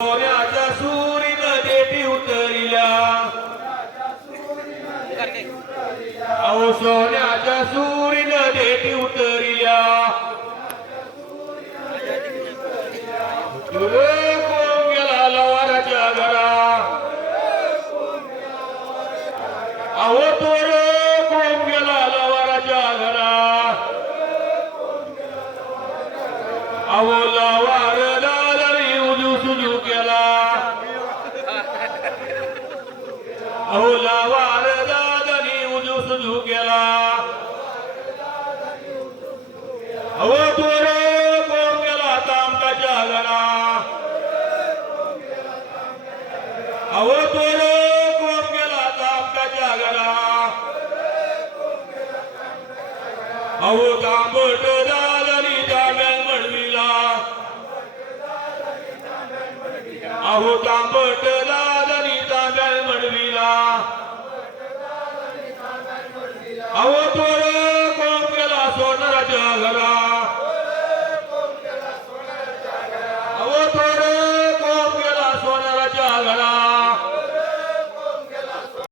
सोन्याच्या सुरीन देठी उतरिल्या अहो सोन्याच्या सुरीन देठी उतरिल्या कोण गेला लवाराच्या घरा अहो तोर कोण गेला लवाराच्या घरा अहो लवार सुजू केला अहो लवार दादानी उजू सुजू केला अहो तोर कोण गेला तांब्याच्या घरा अहो तोर कोण गेला तांब्याच्या घरा अहो तांबट दादानी तांब्यात मडविला अहो तांबट दादानी तांब्यात मडविला अहो तोर कोण गेला सोनाराच्या घरा